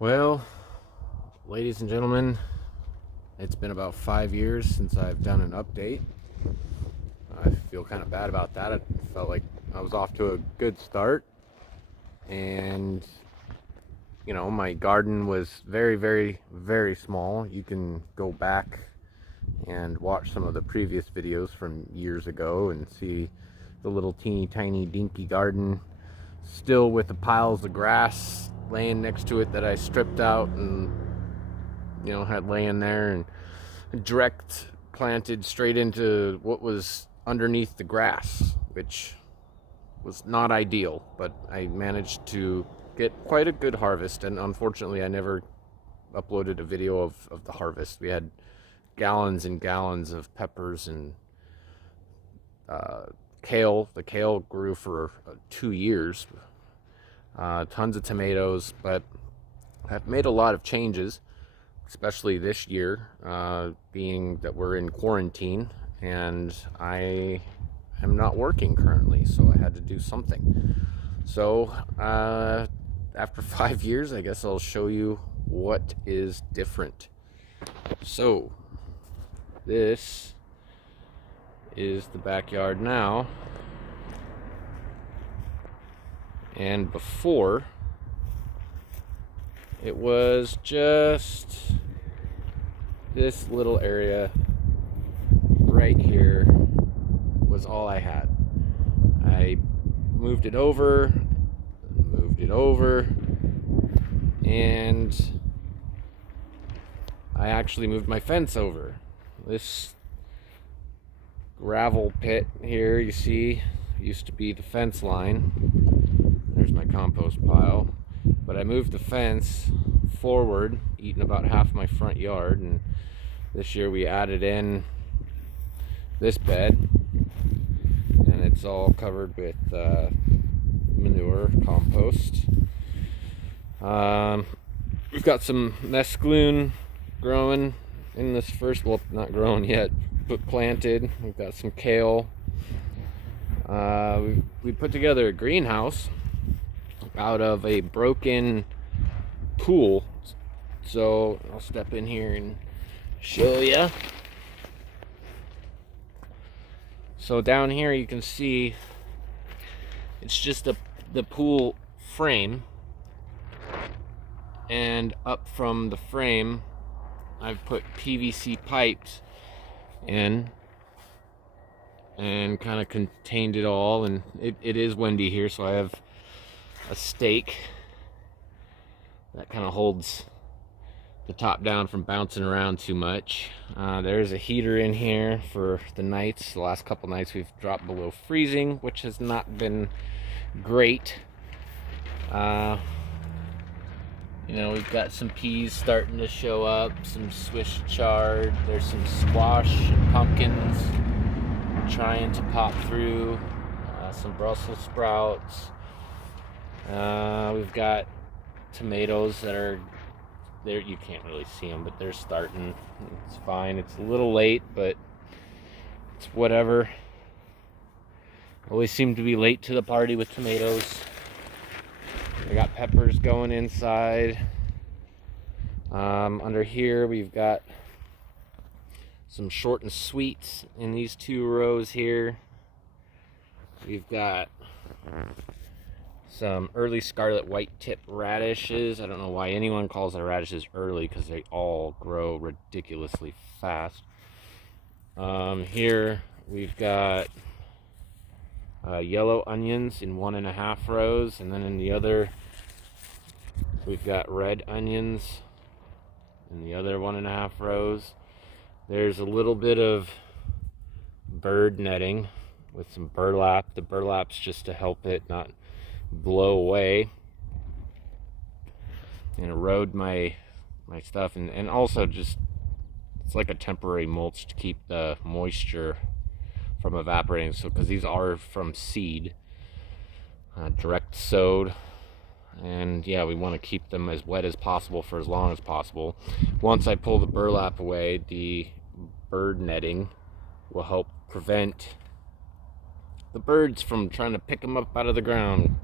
Well, ladies and gentlemen, it's been about 5 years since I've done an update. I feel kind of bad about that. I felt like I was off to a good start, and my garden was very, very, very small. You can go back and watch some of the previous videos from years ago and see the little teeny tiny dinky garden, still with the piles of grass laying next to it that I stripped out and had laying there, and direct planted straight into what was underneath the grass, which was not ideal, but I managed to get quite a good harvest. And unfortunately, I never uploaded a video of the harvest. We had gallons and gallons of peppers and kale. The kale grew for 2 years. Tons of tomatoes, but I've made a lot of changes, especially this year, being that we're in quarantine and I am not working currently, so I had to do something. So after 5 years, I guess I'll show you what is different. So this is the backyard now, and before it was just this little area right here was all I had. I moved it over, and I actually moved my fence over. This gravel pit here, you see, used to be the fence line. There's my compost pile. But I moved the fence forward, eating about half my front yard, and this year we added in this bed, and it's all covered with manure, compost. We've got some mesclun growing in this first, well, not growing yet, but planted. We've got some kale. We put together a greenhouse out of a broken pool. So I'll step in here and show you. So down here you can see it's just the pool frame, and up from the frame I've put PVC pipes in and kind of contained it all. And it is windy here, so I have a stake that kind of holds the top down from bouncing around too much. There's a heater in here for the nights. The last couple nights we've dropped below freezing, which has not been great. We've got some peas starting to show up, some Swiss chard. There's some squash and pumpkins trying to pop through. Some Brussels sprouts. We've got tomatoes that are there. You can't really see them, but they're starting. It's fine. It's a little late, but it's whatever. Always seem to be late to the party with tomatoes. I got peppers going inside. Under here we've got some short and sweets in these 2 rows here. We've got some early scarlet white tip radishes. I don't know why anyone calls their radishes early, because they all grow ridiculously fast. Here we've got yellow onions in 1.5 rows, and then in the other we've got red onions in the other 1.5 rows. There's a little bit of bird netting with some burlap. The burlap's just to help it not blow away and erode my stuff, and also just, it's like a temporary mulch to keep the moisture from evaporating. So because these are from seed, direct sowed, and yeah, we want to keep them as wet as possible for as long as possible. Once I pull the burlap away, the bird netting will help prevent the birds from trying to pick them up out of the ground.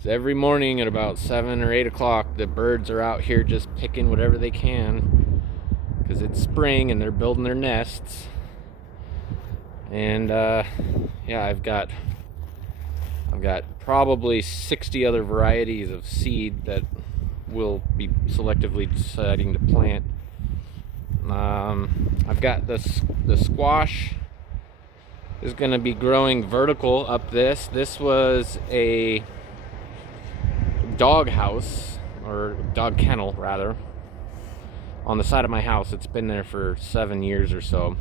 So every morning at about 7 or 8 o'clock, the birds are out here just picking whatever they can, because it's spring and they're building their nests. And yeah, I've got probably 60 other varieties of seed that we'll be selectively deciding to plant. I've got the squash is going to be growing vertical up this. This was a dog house, or dog kennel rather, on the side of my house. It's been there for 7 years or so.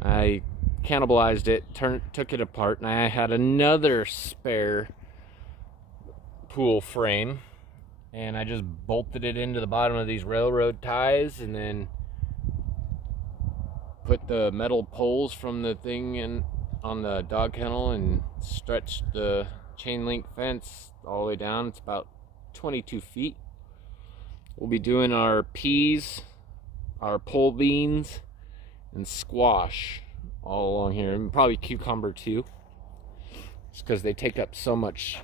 I cannibalized it, took it apart, and I had another spare pool frame, and I just bolted it into the bottom of these railroad ties, and then put the metal poles from the thing in on the dog kennel and stretched the chain link fence all the way down. It's about 22 feet. We'll be doing our peas, our pole beans, and squash all along here, and probably cucumber too. It's because they take up so much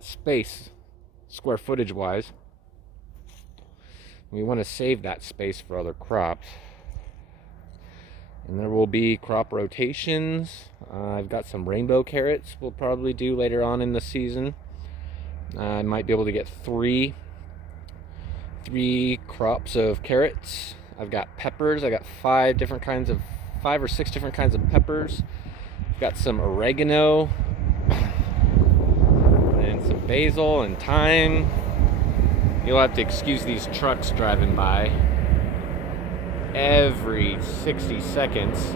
space, square footage wise. We want to save that space for other crops. And there will be crop rotations. I've got some rainbow carrots we'll probably do later on in the season. I might be able to get three crops of carrots. I've got peppers. I got 5 or 6 different kinds of peppers. I've got some oregano and some basil and thyme. You'll have to excuse these trucks driving by every 60 seconds.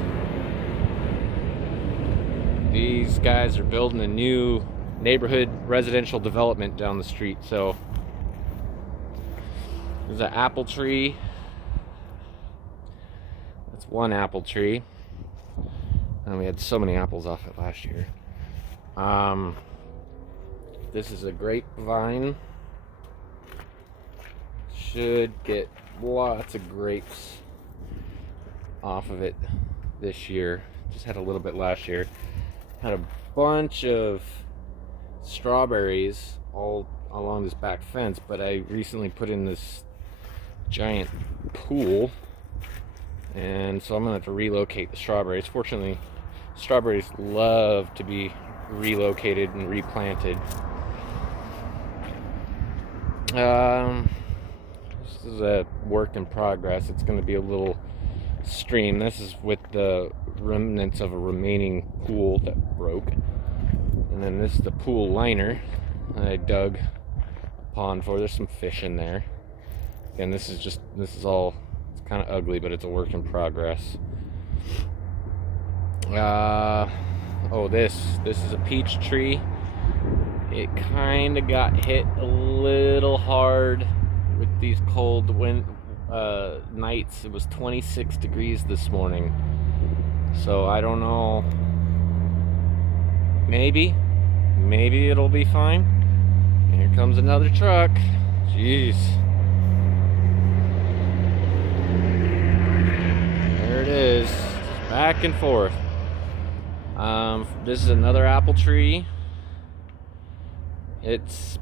These guys are building a new neighborhood residential development down the street. So there's an apple tree. That's one apple tree, and we had so many apples off it last year. This is a grapevine. Should get lots of grapes off of it this year. Just had a little bit last year. Had a bunch of strawberries all along this back fence, but I recently put in this giant pool, and so I'm gonna have to relocate the strawberries. Fortunately, strawberries love to be relocated and replanted. This is a work in progress. It's going to be a little stream. This is with the remnants of a remaining pool that broke. And then this is the pool liner I dug a pond for. There's some fish in there. And this is all, it's kind of ugly, but it's a work in progress. This is a peach tree. It kind of got hit a little hard with these cold nights. It was 26 degrees this morning, so I don't know. Maybe it'll be fine. Here comes another truck. Jeez. There it is, back and forth. This is another apple tree. Its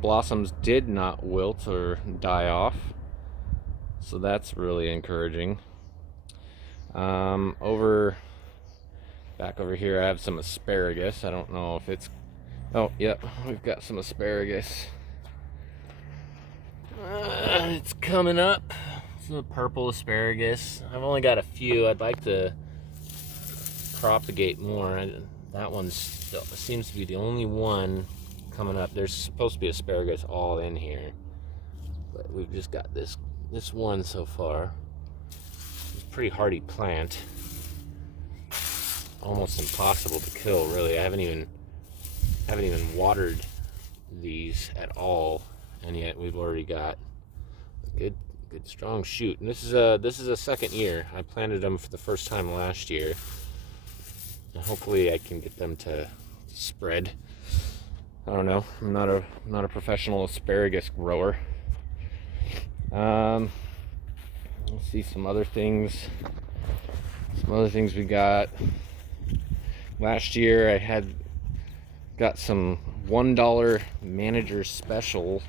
blossoms did not wilt or die off, so that's really encouraging. Back over here I have some asparagus. I don't know if it's, oh yeah, we've got some asparagus. It's coming up. It's a purple asparagus. I've only got a few. I'd like to propagate more. That one seems to be the only one coming up. There's supposed to be asparagus all in here, but we've just got this one so far. It's a pretty hardy plant. Almost impossible to kill, really. I haven't even watered these at all, and yet we've already got a good strong shoot. And this is a second year. I planted them for the first time last year, and hopefully I can get them to spread. I don't know. I'm not a professional asparagus grower. Let's see some other things. Some other things we got. Last year I had got some $1 manager special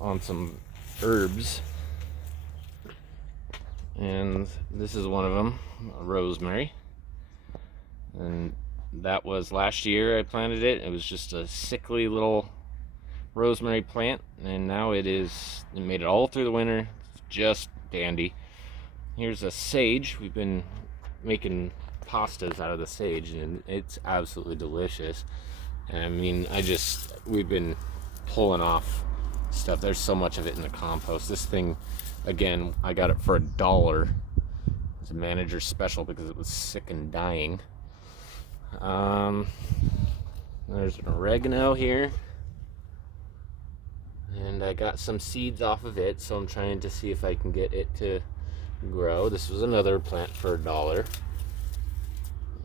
on some herbs, and this is one of them, rosemary. And that was last year I planted it. It was just a sickly little rosemary plant, and now it made it all through the winter. It's just dandy. Here's a sage. We've been making pastas out of the sage, and it's absolutely delicious. And I mean, we've been pulling off stuff. There's so much of it in the compost. This thing, again, I got it for $1. It's a manager special because it was sick and dying. There's an oregano here, and I got some seeds off of it, so I'm trying to see if I can get it to grow. This was another plant for $1,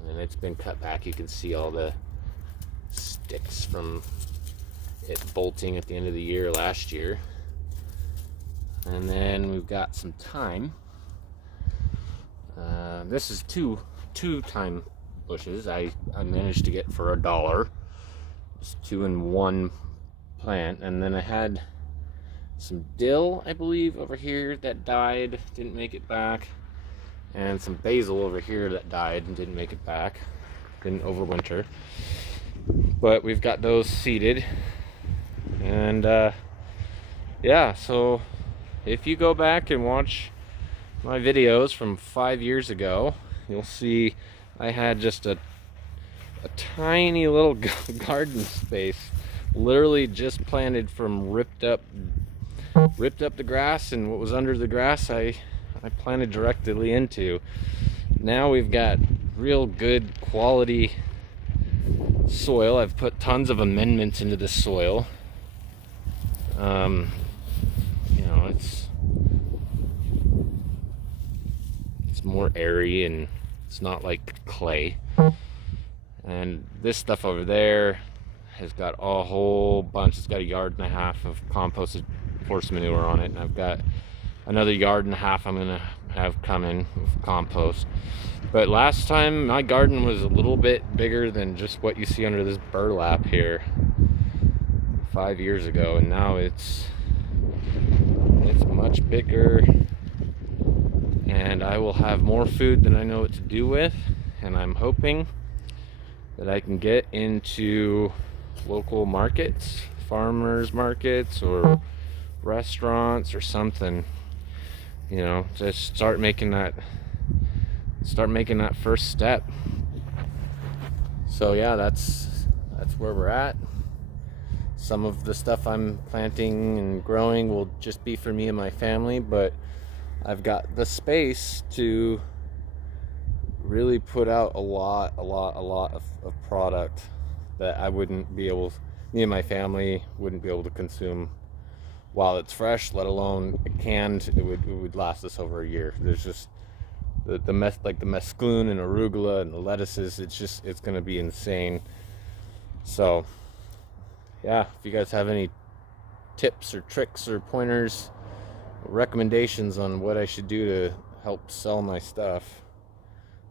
and it's been cut back. You can see all the sticks from it bolting at the end of the year last year. And then we've got some thyme. This is two thyme bushes I managed to get for $1. It's 2 in 1 plant. And then I had some dill, I believe, over here that died, didn't make it back, and some basil over here that died and didn't make it back, didn't overwinter. But we've got those seeded, and yeah, so if you go back and watch my videos from 5 years ago, you'll see I had just a tiny little garden space, literally just planted from ripped up the grass, and what was under the grass I planted directly into. Now we've got real good quality soil. I've put tons of amendments into the soil. You know, it's more airy, and it's not like clay. And this stuff over there has got a whole bunch. It's got 1.5 yards of composted horse manure on it, and I've got another 1.5 yards I'm gonna have coming with compost. But last time my garden was a little bit bigger than just what you see under this burlap here 5 years ago, and now it's much bigger, and I will have more food than I know what to do with. And I'm hoping that I can get into local markets, farmers markets, or restaurants or something, you know, just start making that first step. So yeah, that's where we're at. Some of the stuff I'm planting and growing will just be for me and my family, but I've got the space to really put out a lot of product that me and my family wouldn't be able to consume while it's fresh, let alone canned. It would last us over a year. There's just the mesclun and arugula and the lettuces. It's going to be insane. So yeah, if you guys have any tips or tricks or pointers, recommendations on what I should do to help sell my stuff,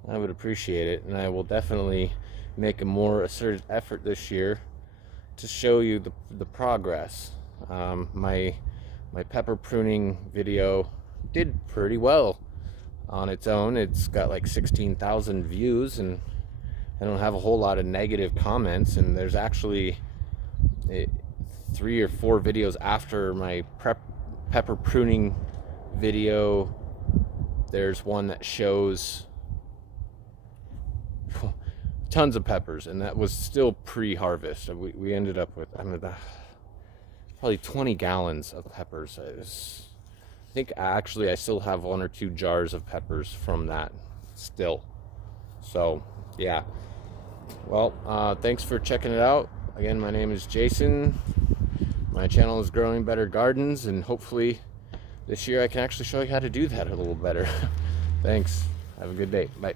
I would appreciate it. And I will definitely make a more assertive effort this year to show you the progress. My pepper pruning video did pretty well on its own. It's got like 16,000 views, and I don't have a whole lot of negative comments. And there's actually 3 or 4 videos after my pepper pruning video. There's one that shows tons of peppers, and that was still pre-harvest. We ended up with probably 20 gallons of peppers. I think actually I still have 1 or 2 jars of peppers from that still. So yeah, well, thanks for checking it out. Again, my name is Jason. My channel is Growing Better Gardens, and hopefully this year I can actually show you how to do that a little better. Thanks. Have a good day. Bye.